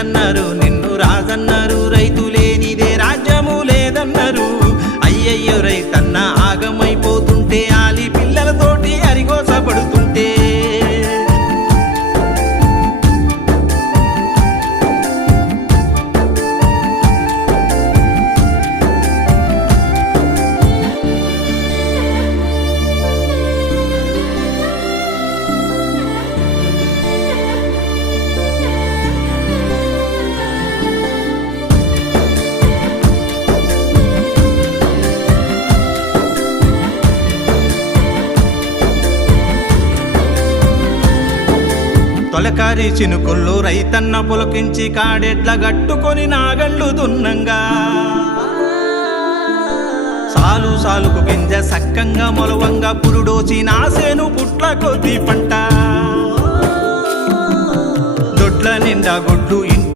అన్నారు నిన్ను రాజన్నారు, రైతు లేనిదే రాజ్యము లేదన్నారు. అయ్యయ్యో రైతన్న ఆగమైపోతుంటే, ఆలి పిల్లలతోటి అరిగోసపడుతుంటే. తొలకారి చినుకుల్లో రైతన్న పులకించి, కాడెడ్ల గట్టుకొని నాగళ్ళు దున్నంగా, సాలు సాలుకు గింజ సక్కంగా మొలవంగా, పురుడోచి నాసేను పుట్ల కొద్ది పంట. దొడ్ల నిండా గుడ్లు